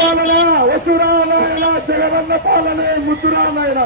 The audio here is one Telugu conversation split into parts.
పాలన వసురా నాయన జగనన్న పాలనే ముద్దురా నాయన.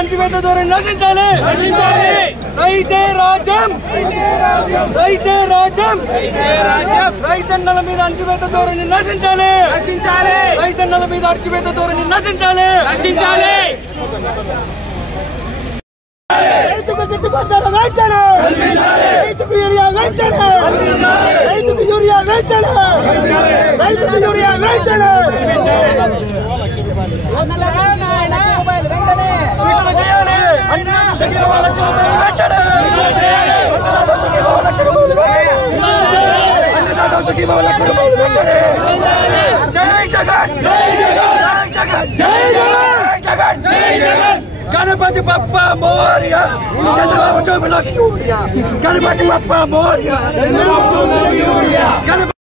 అణచివేత ధోరణి నశించాలి. రైతే రాజ్యం, రైతే రాజ్యం, రైతన్నల మీద అణచివేత ధోరణి నశించాలి. రైతన్నల మీద అణచివేత ధోరణి నశించాలి. రైతుకు గిట్టుబాటు ధర వెంటనే, రైతుకు యూరియా వెంటనే, రైతుకు యూరియా వెంటనే, రైతుకు యూరియా వెంటనే విడుదల చేయాలి. అన్నదాత సంఘీభావ లక్ష రూపాయలు వెంటనే, అన్నదాత సంఘీభావ లక్ష రూపాయలు వెంటనే, అన్నదాత సంఘీభావ లక్ష రూపాయలు వెంటనే. జై జగన్, జై జగన్, జై జగన్, జై జగన్. గణపతి బప్ప మోరియా, చంద్రబాబు చూపులోకి యూరియా. గణపతి బప్ప మోరియా, గణపతి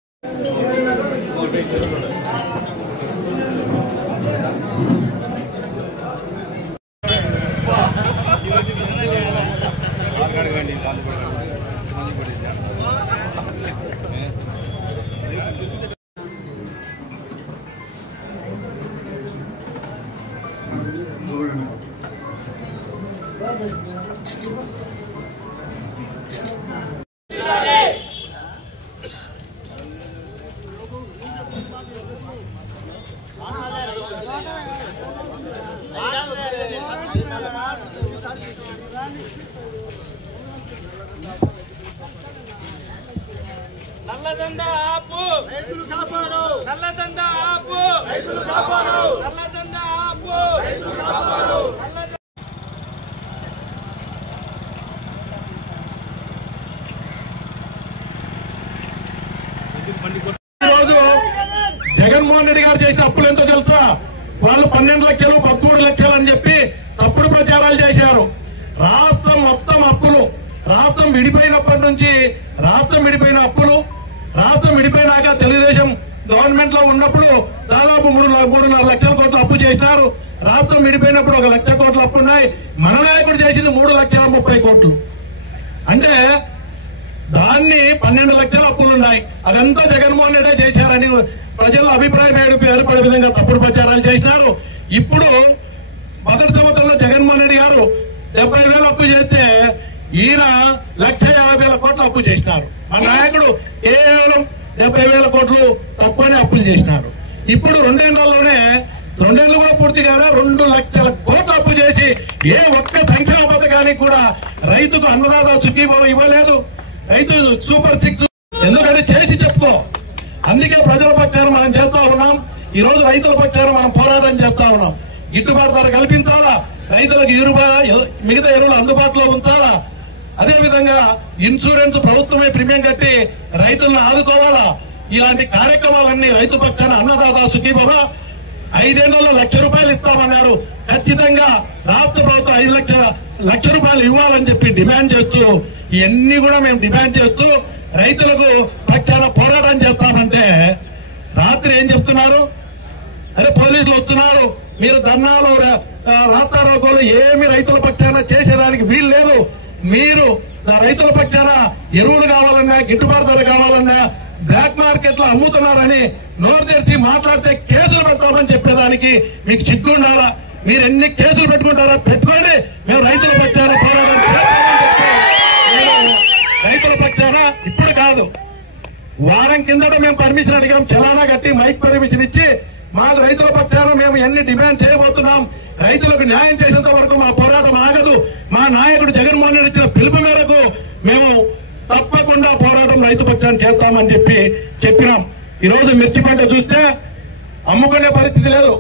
నల్లదందా ఆపు, రైతులు కాపాడు. నల్లదందా ఆపు, రైతులు కాపాడు. నల్లదందా ఆపు, రైతులు కాపాడు. ఈరోజు జగన్మోహన్ రెడ్డి గారు చేసిన అప్పులు ఎంతో తెలుసా? వాళ్ళు 12 లక్షలు 13 లక్షలు అని చెప్పి తప్పుడు ప్రచారాలు చేశారు. రాష్ట్రం మొత్తం అప్పులు. రాష్ట్రం విడిపోయినప్పటి నుంచి రాష్ట్రం విడిపోయిన అప్పులు, రాష్ట్రం విడిపోయినాక తెలుగుదేశం గవర్నమెంట్ లో ఉన్నప్పుడు దాదాపు 3.5 లక్షల కోట్ల అప్పు చేసినారు. రాష్ట్రం విడిపోయినప్పుడు 1 లక్ష కోట్ల అప్పు ఉన్నాయి. మన నాయకుడు చేసింది 3,30,30 కోట్లు. అంటే దాన్ని 12 లక్షల అప్పులున్నాయి. అదంతా జగన్మోహన్ రెడ్డి చేశారని ప్రజల అభిప్రాయం ఏర్పడే విధంగా తప్పుడు ప్రచారాలు చేసినారు. ఇప్పుడు మొదటి సంవత్సరంలో జగన్మోహన్ రెడ్డి గారు 70,000 అప్పు చేస్తే ఈయన 1,50,000 కోట్ల అప్పు అప్పు చేసినారు. మా నాయకుడు కేవలం 70,000 కోట్లు తక్కువనే అప్పులు చేసినారు. ఇప్పుడు 2 ఏళ్లలోనే 2 ఏళ్లు కూడా పూర్తి కాదా 2 లక్షల కోట్లు అప్పు చేసి ఏ ఒక్క సంక్షేమ పథకానికి కూడా రైతుకు అన్నదాత సుఖీభవ ఇవ్వలేదు. రైతు సూపర్ 6 ఎందుకంటే చేసి చెప్పుకో. అందుకే ప్రజల పక్షాన మనం చేస్తా ఉన్నాం. ఈ రోజు రైతుల పక్షాన మనం పోరాటం చేస్తా ఉన్నాం. గిట్టుబాటు ధర కల్పించాలా, రైతులకు మిగతా ఎరువులు అందుబాటులో ఉంచాలా, అదేవిధంగా ఇన్సూరెన్స్ ప్రభుత్వమే ప్రీమియం కట్టి రైతులను ఆదుకోవాలా. ఇలాంటి కార్యక్రమాలన్నీ రైతు పక్షాన అన్నదాత సుఖీభవ 5 ఏళ్లలో ₹1,00,000 ఇస్తామన్నారు. ఖచ్చితంగా రాష్ట్ర ప్రభుత్వం 5 లక్ష రూపాయలు ఇవ్వాలని చెప్పి డిమాండ్ చేస్తూ ఇవన్నీ కూడా మేము డిమాండ్ చేస్తూ రైతులకు పక్షాన పోరాటం చేస్తామంటే రాత్రి ఏం చెప్తున్నారు? అరే పోలీసులు వస్తున్నారు, మీరు ధర్నాలు రాస్తారోకోలు ఏమి రైతుల పక్షాన చేసేదానికి వీలు లేదు. మీరు రైతుల పక్షాన ఎరువులు కావాలన్నా గిట్టుబాటు ధర కావాలన్నా బ్లాక్ మార్కెట్ లో అమ్ముతున్నారని నోరు తెరిచి మాట్లాడితే కేసులు పెడతామని చెప్పేదానికి మీకు సిగ్గుండాలా? మీరు ఎన్ని కేసులు పెట్టుకుంటారో పెట్టుకోండి, మేము రైతుల పక్షాన పోరాటం చేస్తామని రైతుల పక్షాన ఇప్పుడు కాదు, వారం కిందట మేము పర్మిషన్ అడిగాం. చలానా కట్టి మైక్ పర్మిషన్ ఇచ్చి మాకు రైతుల పక్షాన మేము ఎన్ని డిమాండ్ చేయబోతున్నాం. రైతులకు న్యాయం చేసేంత వరకు మా పోరాటం ఆగదు. మా నాయకుడు జగన్మోహన్ రెడ్డి ఇచ్చిన పిలుపు మేరకు మేము తప్పకుండా పోరాటం రైతు పక్షాన్ని చేస్తామని చెప్పినాం. ఈ రోజు మిర్చి పంట చూస్తే అమ్ముకునే పరిస్థితి లేదు.